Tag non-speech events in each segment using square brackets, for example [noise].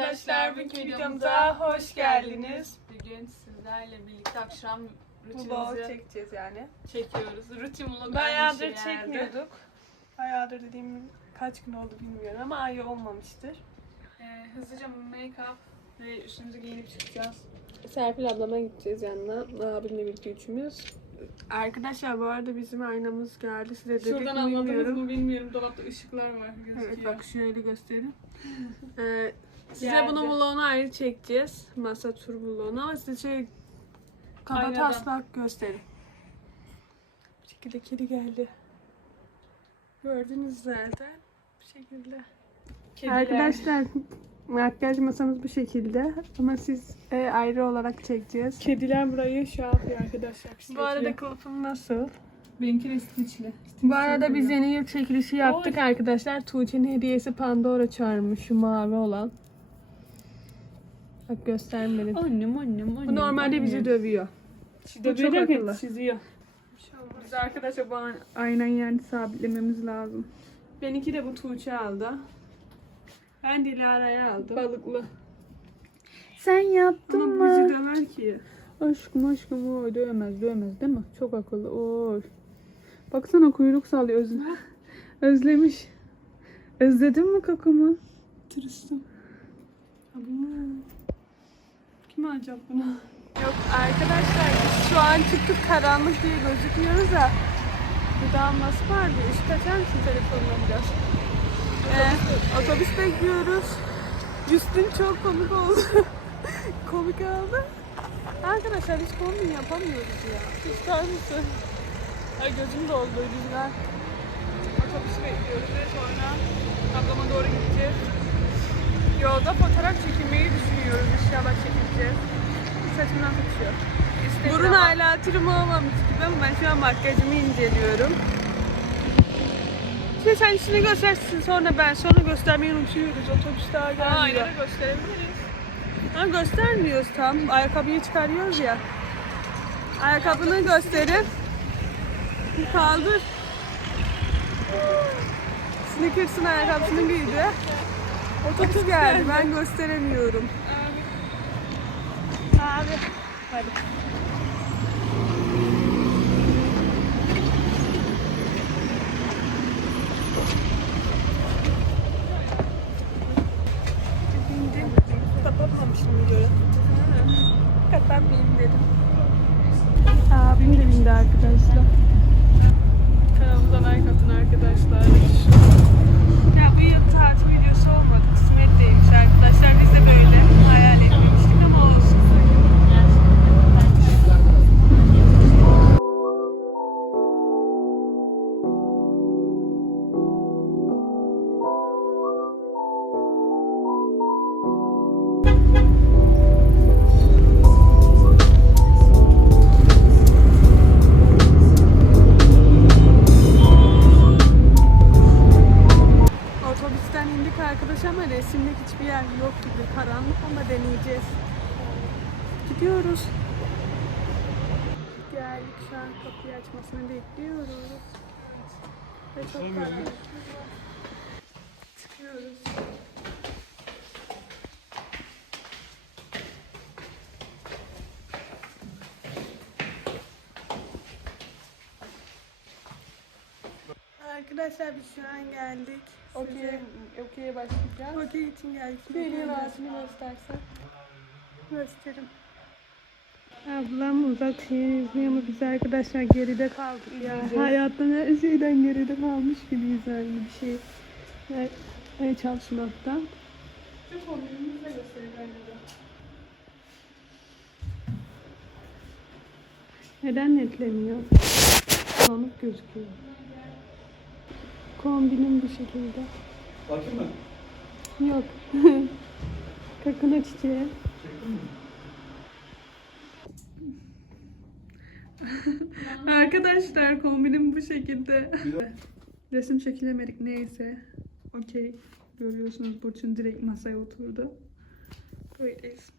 arkadaşlar, bugünkü videomuza hoş geldiniz. Bugün sizlerle birlikte akşam Vlog rutinimizi çekeceğiz yani. çekiyoruz. Rutin vlog Bayağıdır aynı çekmiyorduk. Bayağıdır dediğim kaç gün oldu bilmiyorum ama ay olmamıştır. Ee, hızlıca make-up ve üstümüzü giyinip çıkacağız. Serpil ablama gideceğiz yanına. Abimle birlikte üçümüz. Arkadaşlar bu arada bizim aynamız geldi. Size dedik Şuradan mi anladınız bilmiyorum. mı bilmiyorum. Dolapta ışıklar var gözüküyor. Evet bak şöyle göstereyim. [laughs] Ee, size Geldi. bunun vlogunu ayrı çekeceğiz. Masa tur vlogunu ama size şey kaba Aynadan. taslak göstereyim. Bu şekilde kedi geldi. Gördünüz zaten. Bu şekilde. Kediler. Arkadaşlar makyaj masamız bu şekilde ama siz e, ayrı olarak çekeceğiz. Kediler burayı şey yapıyor arkadaşlar. Bu arada kılıfım nasıl? benimki de stitchli. Bu arada biz yeni yıl çekilişi yaptık arkadaşlar. Tuğçe'nin hediyesi Pandora çağırmış şu mavi olan. Bak göstermedim. Annem annem annem. Bu normalde bizi dövüyor. Bu çok akıllı. çiziyor. Biz arkadaşlar bu an- aynen yani sabitlememiz lazım. Benimki de bu Tuğçe aldı. Ben Dilara'ya aldım. Balıklı. Sen yaptın Ama bu bizi döver ki. Aşkım aşkım oy dövmez dövmez değil mi? Çok akıllı oy. Baksana kuyruk sallıyor özle özlemiş. Özledin mi kokumu? Tırstım. Kim alacak bunu? Yok arkadaşlar biz şu an çıktık karanlık diye gözükmüyoruz da Gıdanması vardı. Işık açar mısın telefonla biraz? Ee, otobüs bekliyoruz. Justin çok komik oldu. [laughs] komik oldu. Arkadaşlar hiç kombin yapamıyoruz ya. İster misin? Ay gözüm doldu rüzgar. Otobüsü bekliyoruz ve sonra ablama doğru gideceğiz. Yolda fotoğraf çekilmeyi düşünüyoruz. İnşallah çekileceğiz. Saçımdan kaçıyor. Burun highlighter'ım olmamış gibi ama ben şu an makyajımı inceliyorum. Şimdi sen işini göstersin sonra ben sonra göstermeyi unutuyoruz. Otobüs daha gelmiyor. Aynen gösterebiliriz. Ha, göstermiyoruz tam. Ayakkabıyı çıkarıyoruz ya. Ayakkabını gösterin. Kaldır. Snickers'ın ayakkabısını giydi. Otobüs geldi. Ben gösteremiyorum. Abi. Hadi. Bindi arkadaşlar. Kanalımıza like atın arkadaşlar. Ya bu yıl tatil videosu olmadı. Arkadaşlar biz şu an geldik. Okey, okey'e başlayacağız. Okey için geldik. Veli rahatını göstersen. Gösterim. Ablam uzak şehir izliyor ama biz arkadaşlar geride kaldık ya. Hayattan her şeyden geride kalmış gibiyiz yani bir şey. Yani çalışmaktan. Şu kombinimizi de gösterelim bence. Neden netlemiyor? Bulanık gözüküyor. Kombinim bu şekilde. Bakayım mı? Yok. [laughs] Kakına çiçeği. [laughs] Arkadaşlar kombinim bu şekilde. Resim çekilemedik neyse. Okey. Görüyorsunuz Burçin direkt masaya oturdu. Böyleyiz.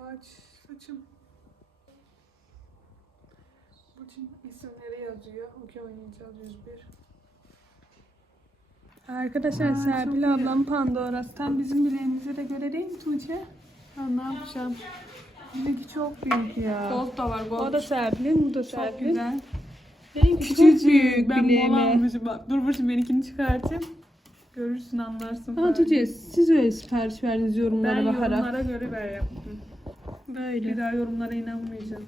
Ağaç saçım. Burçin isimleri yazıyor. Okey oynayacağız 101. Arkadaşlar Serpil ablam Pandora'sı tam bizim bileğimize de göre değil mi Tuğçe? Ben ne yapacağım? Bizimki çok büyük ya. Gold da var gold. O da Serpil'in, bu da çok Serpil'in. güzel. Benimki Küçük çok büyük ben bileğime. Bak, dur bakayım benimkini çıkartayım. Görürsün anlarsın. Ama Tuğçe siz öyle sipariş verdiniz ben yorumlara bakarak. yorumlara göre ver yaptım. Bir Böyle. daha yorumlara inanmayacağım.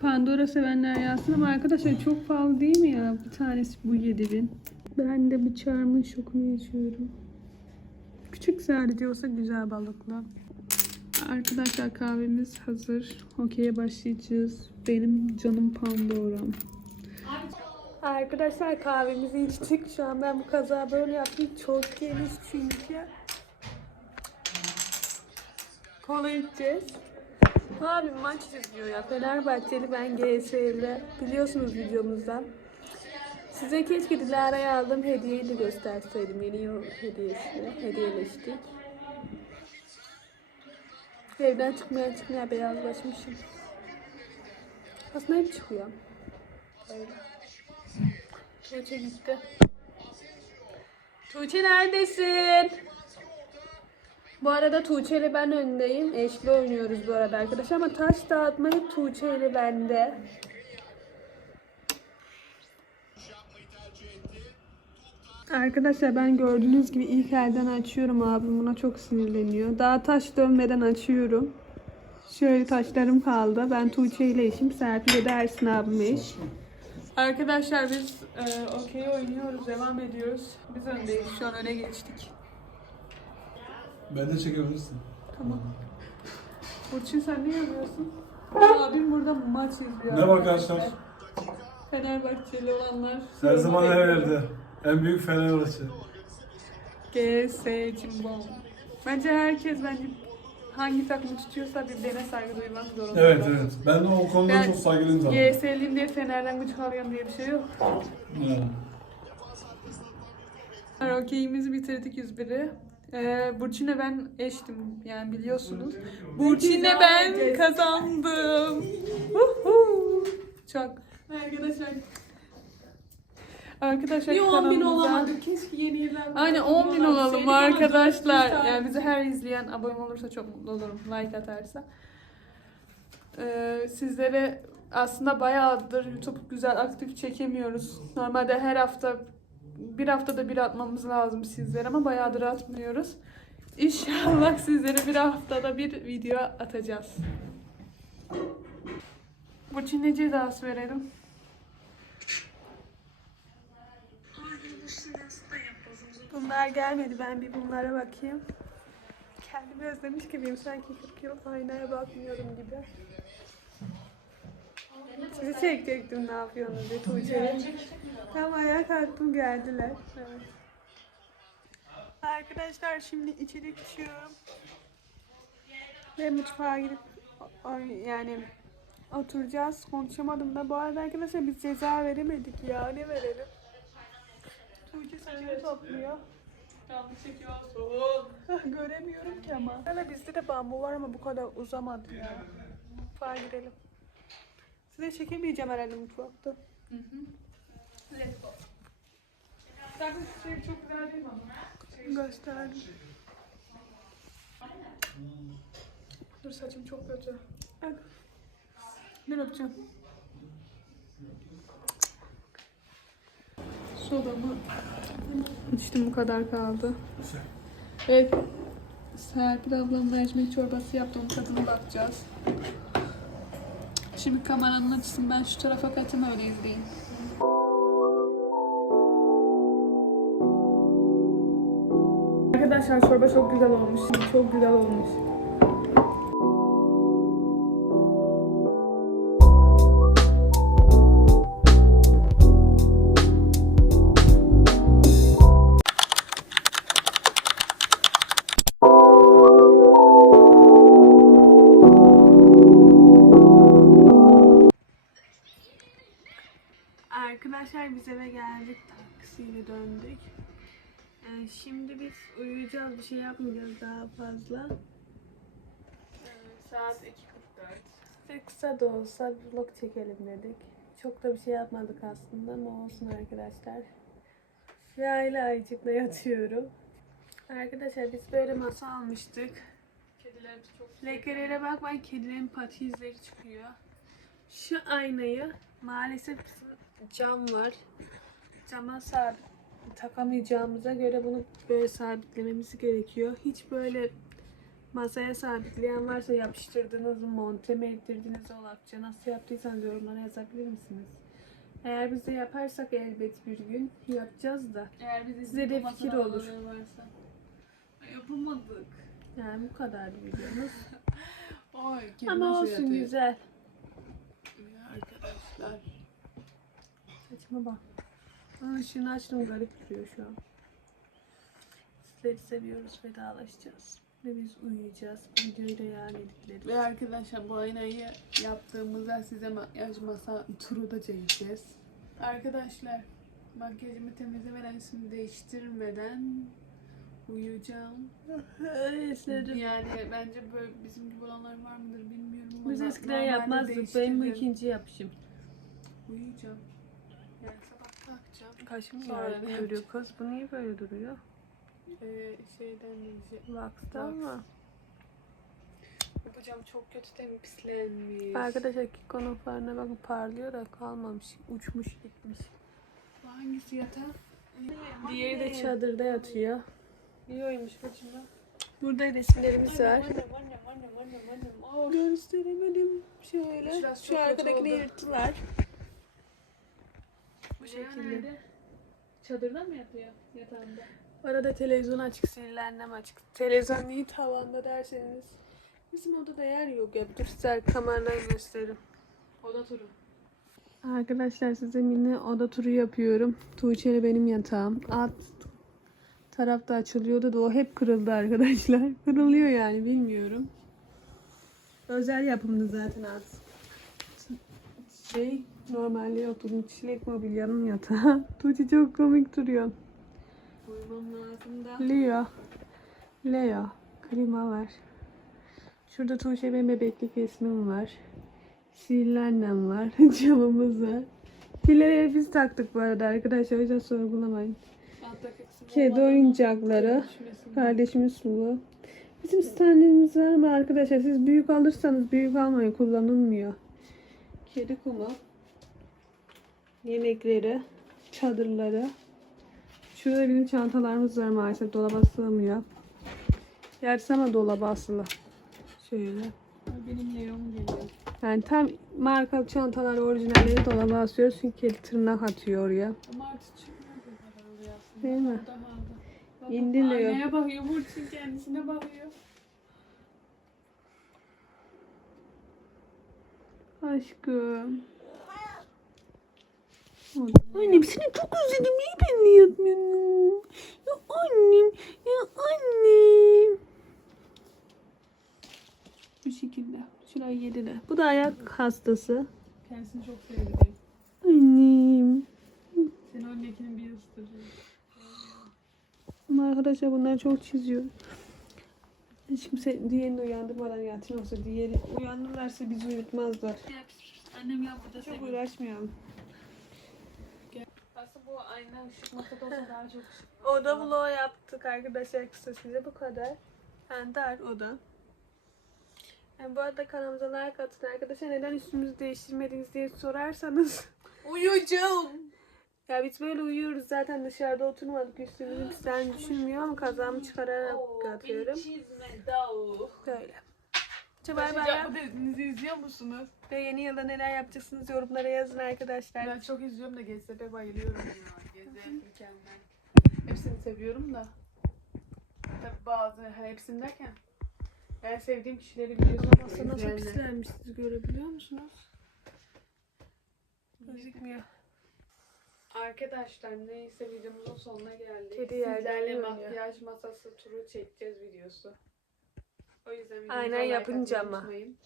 Pandora sevenler yazsın ama arkadaşlar çok pahalı değil mi ya? Bir tanesi bu 7000. Ben de bu çarmın şokunu yaşıyorum. Küçük sadece olsa güzel balıkla. Arkadaşlar kahvemiz hazır. Okey'e başlayacağız. Benim canım Pandora'm. Arkadaşlar kahvemizi içtik. Şu an ben bu kaza böyle yaptım. Çok geniş çünkü. Kola içeceğiz. Abi maç izliyor ya. Fenerbahçeli ben GS'li. Biliyorsunuz videomuzdan. Size keşke Dilara'ya aldığım hediyeyi de gösterseydim. Yeni yıl hediyesini. Hediyeleştik. Evden çıkmaya çıkmaya beyazlaşmışım. Aslında hep çıkıyor. Böyle. Tuğçe gitti. Tuğçe neredesin? Bu arada Tuğçe ile ben öndeyim. Eşli oynuyoruz bu arada arkadaşlar ama taş dağıtmayı Tuğçe ile bende. Arkadaşlar ben gördüğünüz gibi ilk elden açıyorum abim buna çok sinirleniyor. Daha taş dönmeden açıyorum. Şöyle taşlarım kaldı. Ben Tuğçe ile eşim. Serpil de Ersin abim eş. Arkadaşlar biz e, okey oynuyoruz. Devam ediyoruz. Biz öndeyiz. Şu an öne geçtik. Ben de çekebilirsin. Tamam. Burçin sen ne yapıyorsun? Abim burada maç izliyor. Merhaba arkadaşlar. Fenerbahçeli olanlar. Her zaman her yerde. En büyük Fenerbahçe. GS Cimbom. Bence herkes bence hangi takımı tutuyorsa birbirine saygı duymak zorunda. Evet evet. Ben de o konuda Ben çok saygılıyım zaten. GS'liyim diye Fener'den güç alıyorum diye bir şey yok. Evet. Okey'imizi bitirdik 101'i. Ee, Burçin'le ben eştim yani biliyorsunuz. Burçin'le ben kazandım. Çok. Arkadaşlar. Arkadaşlar Niye 10 bin kanalımıza- olamadık? Keşke yeni yıllar. Aynen 10 bin olalım arkadaşlar. Yani bizi her izleyen abone olursa çok mutlu olurum. Like atarsa. Ee, sizlere aslında bayağıdır YouTube güzel aktif çekemiyoruz. Normalde her hafta bir haftada bir atmamız lazım sizlere ama bayağıdır atmıyoruz. İnşallah sizlere bir haftada bir video atacağız. Burçin ne cezası verelim? Bunlar gelmedi. Ben bir bunlara bakayım. Kendimi özlemiş gibiyim. Sanki 40 yıl aynaya bakmıyorum gibi. Sizi çekecektim ne yapıyorsunuz diye Tuğçe'ye. Tam ayağa kalktım geldiler. Evet. Arkadaşlar şimdi içeri düşüyorum. Ve mutfağa gidip yani oturacağız. Konuşamadım da. Bu arada arkadaşlar biz ceza veremedik ya. Ne verelim? Tuğçe saçını topluyor. Yanlış çekiyorsun. [laughs] Göremiyorum ki ama. Hala bizde de bambu var ama bu kadar uzamadı ya. Mutfağa girelim. Size çekemeyeceğim herhalde mutfakta. Zaten şey çok güzel değil mi? Gösterdim. Dur saçım çok kötü. Bak. Dur öpeceğim. Sodamı içtim bu kadar kaldı. Evet. Serpil ablam mercimek çorbası yaptı. Onun tadına bakacağız. Şimdi kameranın açısın. Ben şu tarafa kaçayım öyle izleyin. Arkadaşlar çorba çok güzel olmuş. Çok güzel olmuş. Şimdi biz uyuyacağız. Bir şey yapmayacağız daha fazla. Saat 2.44. Ve kısa da olsa vlog çekelim dedik. Çok da bir şey yapmadık aslında ama olsun arkadaşlar. Yayla ayıcıkla yatıyorum. Arkadaşlar biz böyle masa almıştık. Kediler çok Lekelere bakmayın kedilerin pati izleri çıkıyor. Şu aynayı maalesef bizim cam var. Cama sabit takamayacağımıza göre bunu böyle sabitlememiz gerekiyor. Hiç böyle masaya sabitleyen varsa yapıştırdınız mı, monte mi ettirdiniz dolapça nasıl yaptıysanız yorumlara yazabilir misiniz? Eğer biz de yaparsak elbet bir gün yapacağız da. Eğer biz Size de fikir olur. Varsa. Yapamadık. Yani bu kadar videomuz. [laughs] Oy, Ama olsun yatıyor? güzel. Arkadaşlar. Saçma bak. Aa, açtım garip duruyor şu an. Sizleri seviyoruz vedalaşacağız. Ve biz uyuyacağız. Videoyu da yarın editleriz. Ve arkadaşlar bu aynayı yaptığımızda size makyaj masa turu da çekeceğiz. Arkadaşlar makyajımı temizlemeden üstümü değiştirmeden uyuyacağım. Esnedim. Yani bence böyle bizim gibi olanlar var mıdır bilmiyorum Biz eskiden yapmazdık. Benim bu ikinci yapışım. Uyuyacağım. Kaşım ne duruyor kız. Bu niye böyle duruyor? Ee, şeyden diyeceğim. Wax'tan Wax. mı? Cam çok kötü temizlenmiş. Arkadaşlar Kiko'nun farına bakın parlıyor da kalmamış. Uçmuş gitmiş. Hangisi yatağı? Diğeri de çadırda yatıyor. İyi oymuş başında. Burada resimlerimiz var. Annem, annem, annem, annem, annem. Gösteremedim. Şöyle. Şu arkadakini yırttılar. Şekilde. nerede? Çadırda mı yatıyor yatağında? Arada televizyon açık, sinirli annem açık. Televizyon iyi tavanda derseniz. Bizim odada yer yok ya. Dur size kameradan gösteririm. Oda turu. Arkadaşlar size mini oda turu yapıyorum. Tuğçe ile benim yatağım. Alt tarafta açılıyordu da o hep kırıldı arkadaşlar. [laughs] Kırılıyor yani bilmiyorum. Özel yapımdı zaten alt. Şey normalde yoktu. Çilek mobilyanın yatağı. [laughs] Tuğçe çok komik duruyor. Uyumam lazım da. Leo. Leo. Klima var. Şurada Tuğçe benim bebeklik resmim var. Sihirli annem var. [laughs] Camımız var. Pilleri biz taktık bu arada arkadaşlar. O yüzden sorgulamayın. Kedi oyuncakları. Kardeşimiz bu. Bizim standımız var ama arkadaşlar siz büyük alırsanız büyük almayın. Kullanılmıyor. Kedi kumu. Yemekleri. Çadırları. Şurada bizim çantalarımız var maalesef. Dolaba sığmıyor. Gerçi ama dolaba asılı. Şöyle. Benim Leo'm geliyor. Yani tam markalı çantalar orijinalleri dolaba asıyoruz. Çünkü kedi tırnak atıyor oraya. Ama artık çıkmıyor oluyor aslında. Değil mi? Bak, İndi bak, Leo. Aynaya bakıyor. Burçin kendisine bakıyor. Aşkım. Annem seni çok özledim. Niye benimle yatmıyorsun? Ya annem. Ya annem. Bu şekilde. Şurayı yediler. Bu da ayak hastası. Kendisini çok sevdi. Annem. Seni öndekinin bir ısırıyor. Ama arkadaşlar bunlar çok çiziyor. Hiç kimse diğerini uyandırmadan yatırmasa diğeri uyandırırlarsa bizi uyutmazlar. Annem ya burada Çok uğraşmayalım. Bu ayna ışık masada olsa daha çok ışık. Oda vlog yaptık arkadaşlar kısa size bu kadar. Yani dar oda. Yani bu arada kanalımıza like atın arkadaşlar. Neden üstümüzü değiştirmediniz diye sorarsanız. [laughs] Uyuyacağım. ya biz böyle uyuyoruz zaten dışarıda oturmadık. Üstümüzü pislerini düşünmüyor ama kazamı çıkararak yatıyorum. çizme Böyle. Bay bay. Mı dediğinizi izliyor musunuz? Ve yeni yılda neler yapacaksınız yorumlara yazın arkadaşlar. Ben çok izliyorum da GZP bayılıyorum ya. GZ mükemmel. Hepsini seviyorum da. Tabi bazı, hani hepsini derken. Ben sevdiğim kişileri biliyorsunuz. Masa nasıl izleyenler. pislenmiş siz görebiliyor musunuz? Gözükmüyor. Arkadaşlar neyse videomuzun sonuna geldik. Kedi Sizlerle makyaj masası turu çekeceğiz videosu. O yüzden videomuza Aynen, like yapınca atmayı ama. unutmayın.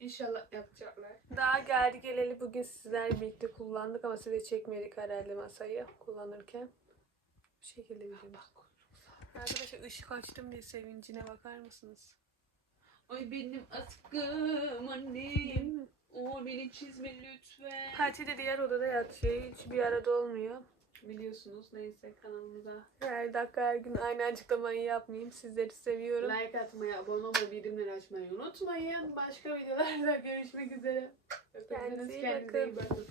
İnşallah yapacaklar. Daha geldi geleli bugün sizlerle birlikte kullandık ama size çekmedik herhalde masayı kullanırken. Bu şekilde videomuz. Arkadaşlar ışık açtım diye sevincine bakar mısınız? Ay benim aşkım Değil annem. O beni çizme lütfen. Fatih de diğer odada yatıyor. Hiç bir arada olmuyor. Biliyorsunuz. Neyse kanalımıza Her dakika her gün aynı açıklamayı yapmayayım. Sizleri seviyorum. like atmayı, abone olmayı, bildirimleri açmayı unutmayın. Başka videolarda görüşmek üzere. Öpüldünüz. Kendinize iyi Kendinize iyi bakın. bakın.